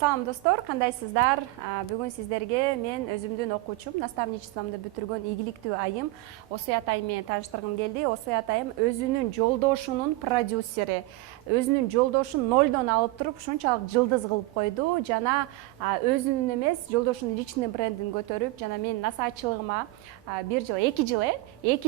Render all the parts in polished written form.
Салам достор, кандайсыздар? Бүгүн сиздерге мен өзүмдүн окуучум, наставничествомду бүтүргөн ийгиликтүү айым Осуят айым менен тааныштыргым келди. Осуят айым өзүнүн жолдошунун продюсери, өзүнүн жолдошун нолдон алып туруп ушунчалык жылдыз кылып койду жана өзүнүн эмес, жолдошунун личный брендин көтөрүп, жана менин насаатчылыгыма 2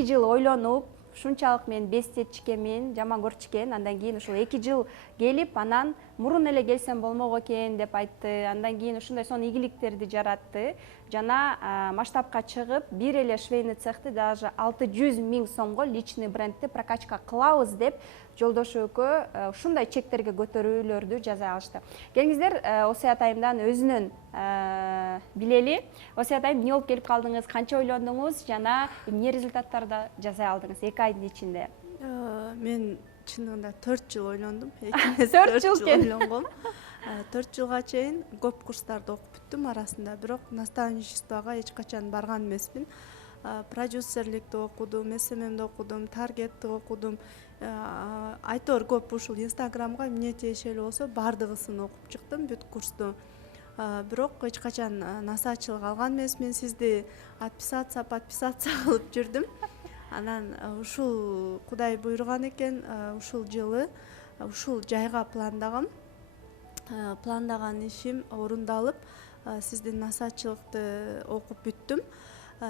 жыл ойлонуп, ушунчалык мен бестетчикемин, жаман көрчү андан кийин ушул 2 жыл келип, анан мурун эле келсем болмок экен деп айтты. Андан кийин ушундай сонун ийгиликтерди жаратты. Жана масштабка чыгып, бир эле швейный цехти даже 600 000 сомго личный брендти прокачка кылабыз деп жолдошу экөө ушундай чектерге көтөрүүлөрдү жасай алышты. Келиңиздер, Осуят айымдан өзүнөн билели. Осуят айым, эмне болуп келип калдыңыз, канча ойлондуңуз жана эмне результаттарды жасай алдыңыз 2 айдын ичинде? Мен чындыгында 4 жыл ойлондум. 4 жыл ойлонгом. 4 жылга чейин көп курстарды окуп бүттүм арасында, бирок наставничествого эч качан барган эмесмин. Продюсерликти окудум, СММди окудум, таргетти окудум. Айтор көп ушул Инстаграмга эмне тиешелүү болсо бардыгысын окуп чыктым, бүт курсту. Бирок эч качан насаатчылык алган эмесмин. Сизди подписация кылып жүрдүм. Анан ушул Кудай буйруган экен, ушул жылы ушул жайга пландаган ишим орундалып, сиздин насаатчылыкты окуп бүттүм.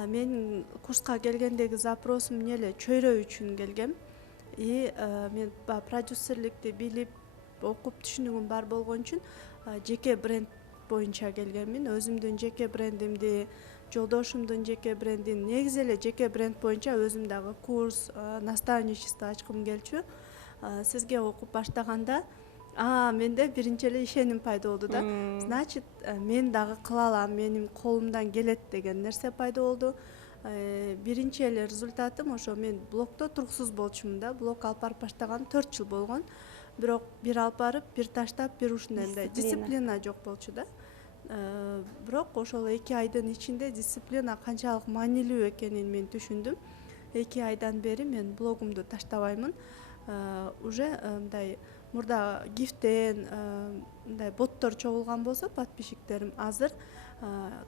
Мен курска келгендеги запросум эмне эле чөйрө үчүн келгем. Мен продюсерликти билип, окуп түшүнүгүм бар болгон үчүн жеке бренд боюнча келгенмин. Өзүмдүн жеке брендимди, жолдошумдун жеке брендин, негизи эле жеке бренд боюнча өзүм дагы курс, наставничество ачкым келчү. Сизге окуп баштаганда, менде биринчи эле ишеним пайда болду да. Значит, мен дагы кыла алам, менин колумдан келет деген нерсе пайда болду. Биринчи эле результатым ошо, мен блогдо туруксуз болчумун да. Блог алып барып баштаган 4 жыл болгон. Бирок бир алып барып, бир таштап, бир ушундай дисциплина жок болчу да. Бирок ошол 2 айдын ичинде дисциплина канчалык маанилүү экенин мен түшүндүм. 2 айдан бери мен блогумду таштабаймын. Уже мындай мурда гифтен мындай боттор чогулган болсо подписчиктерим, азыр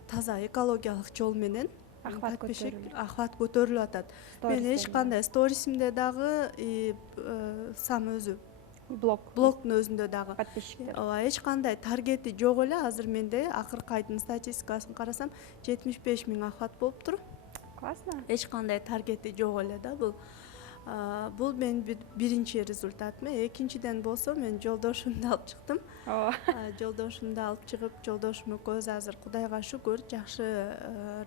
таза экологиялык жол менен охват көтөрүлүп атат. Мен эч кандай сторисимде дагы сам өзү блогдун өзүндө дагы эч кандай таргети жок эле. Азыр менде акыркы айдын статистикасын карасам 75 000 охват болуптур. Классно. Эч кандай таргети жок эле да бул. Бул менин биринчи результатым. Экинчиден болсо мен жолдошумду алып чыктым. Жолдошумду алып чыгып, жолдошум экөөбүз азыр Кудайга шүгүр жакшы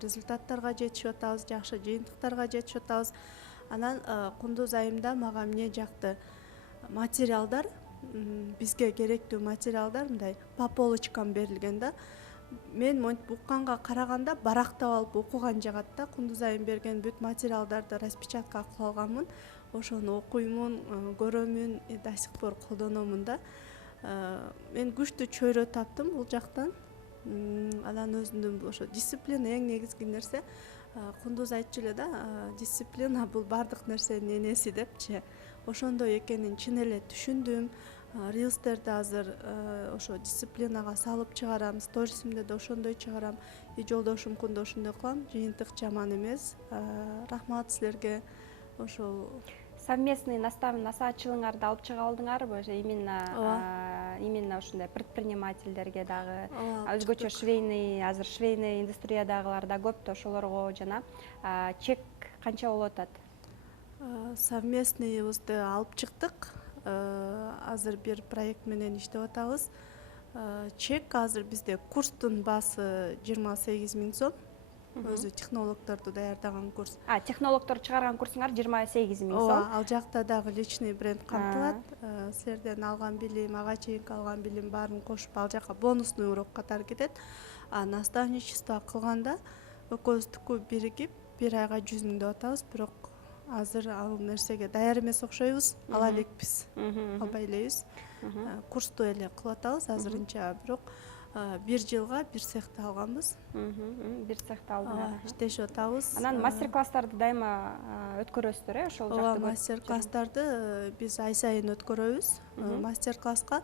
результаттарга жетишип атабыз, жакшы жыйынтыктарга жетишип атабыз. Анан Кундуз айымда мага эмне жакты? Материалдар, бизге керектүү материалдар мындай по полочкам берилген да. Мен монтип укканга караганда барактап алып окуган жагат да. Кундуз айым берген бүт материалдарды распечатка кылып алганмын. Ошону окуймун, көрөмүн, до сих пор колдономун да. Мен күчтүү чөйрө таптым бул жактан. Анан өзүмдүн ошо дисциплина эң негизги нерсе. Кундуз айтчу эле да, дисциплина бул бардык нерсенин энеси депчи. Ошондой экенин чын эле түшүндүм. Рилстерди азыр ошо дисциплинага салып чыгарам, сторисимде да ошондой чыгарам. Жолдошум кунда ошондой кылам, жыйынтык жаман эмес. Рахмат силерге. Ошол совместный насаатчылыгыңарды алып чыга алдыңарбы? Именно ушундай предпринимательдерге дагы, өзгөчө азыр швейный индустриядагылар да көп да, ошолорго жана чек канча болуп атат? Совместныйыбызды алып чыктык. Азыр бир проект менен иштеп атабыз. Чек азыр бизде курстун баасы 28 000 сом. Өзү технологдорду даярдаган курс. Технологдор чыгарган курсуңар 28 000 сом. Ал жакта дагы личный бренд камтылат. Силерден алган билим, ага чейинки алган билим баарын кошуп ал жака бонусный урок катары кетет. Наставничество кылганда экөөбүздүкү биригип 1 айга 100 000 деп атабыз. Бирок азыр ал нерсеге даяр эмес окшойбуз, ала элекпиз, албай элебиз. Курсту эле кылып атабыз азырынча, бирок 1 жылга 1 цехти алганбыз. 1 цехти алдыңар. Иштешип атабыз. Анан мастер-класстарды дайыма өткөрөсүздөр, ошол жакта. Мастер-класстарды биз ай сайын өткөрөбүз. Мастер-класска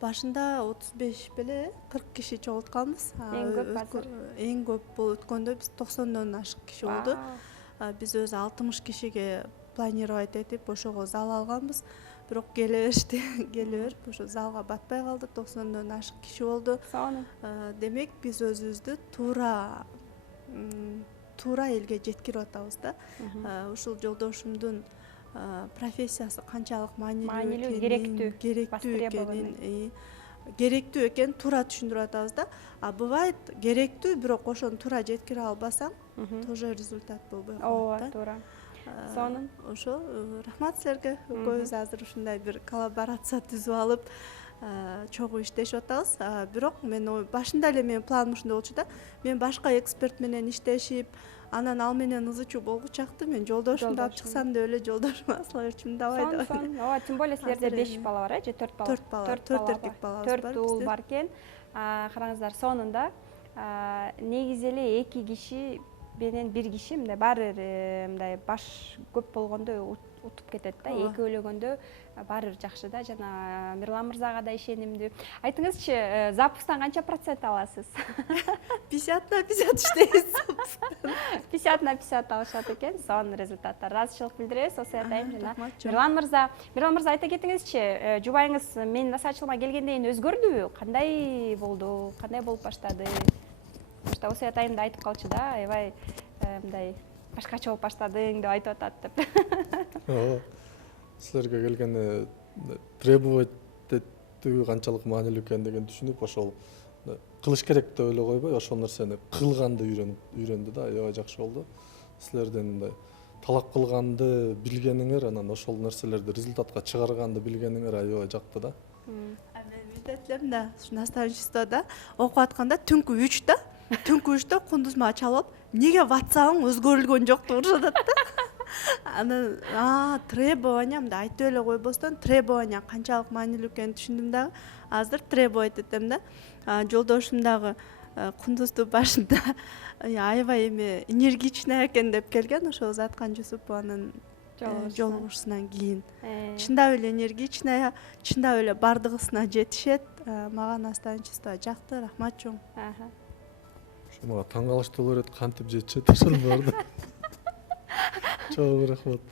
башында 35 беле 40 киши чогултканбыз. Эң көп азыр? Эң көп бул өткөндө биз 90дон ашык киши болду. Биз өзү 60 кишиге планировать этип ошого зал алганбыз. Бирок келе берип ошо залга батпай калды. 90дон ашык киши болду. Сонун. Демек биз өзүбүздү туура элге жеткирип атабыз да. Ушул жолдошумдун профессиясы канчалык маанилүү, керектүү экенин туура түшүндүрүп атабыз да. Бывает керектүү, бирок ошону туура жеткире албасаң, тоже результат болбой калат. Ооба, туура. Сонун. Ошо рахмат силерге. Экөөбүз азыр ушундай бир коллаборация түзүп алып, чогуу иштешип атабыз. Бирок мен башында эле менин планым ушундай болчу да. Мен башка эксперт менен иштешип, анан ал менен ызы чуу болгучакты. Мен жолдошумду алып чыксам деп эле жолдошум асла ырчым давай деп. Сонун. Ооба, тем более силерде 5 бала бар, же 4 бала? 4 бала, 4 эркек балабыз бар. 4 уул бар экен. Караңыздар, сонунда негизи эле 2 киши менен 1 киши мындай баары бир мындай баш көп болгондо утуп кетет да. Эки өлөгөндө баары бир жакшы да. Жана Мирлан мырзага да ишенимдүү. Айтыңызчы, запустан канча процент аласыз? 50/50 иштейбиз. 50/50 алышат экен. Сонун результаттар. Ыраазычылык билдиребиз. Осу айтайын жана Мирлан мырза айта кетиңизчи, жубайыңыз менин насаатчылыгыма келгенден кийин өзгөрдүбү? Кандай болду? Кандай болуп баштады? Осу атайын да айтып калчу да, аябай мындай башкача болуп баштадың деп айтып атат деп. Ооба. Силерге келгенде требовать этүү канчалык маанилүү экендигин түшүнүп, ошол кылыш керек деп эле койбой, ошол нерсени кылганды үйрөндү да, аябай жакшы болду. Силерден мындай талап кылганды билгениңер, анан ошол нерселерди результатка чыгарганды билгениңер аябай жакты да. Мен бүйтөт элем да, ушу наставничествода окуп атканда түнкү 3 Түнкү 3 Кундуз мага чалып, эмнеге WhatsApp-ың өзгөрүлгөн жок деп урушат да. Анан требования мындай айтып эле койбостон, требования канчалык маанилүү экенин түшүндүм дагы. Азыр требовать этем да. Жолдошум дагы Кундузду башында аябай энергичный экен деп келген, ошо Заткан Жусупованын жолугушусунан кийин. Чындап эле энергичная, чындап эле бардыгысына жетишет. Мага наставничество жакты, рахмат чоң. Мага таң калыштуу болуп берет, кантип жетишет ошол барды. Чоң рахмат.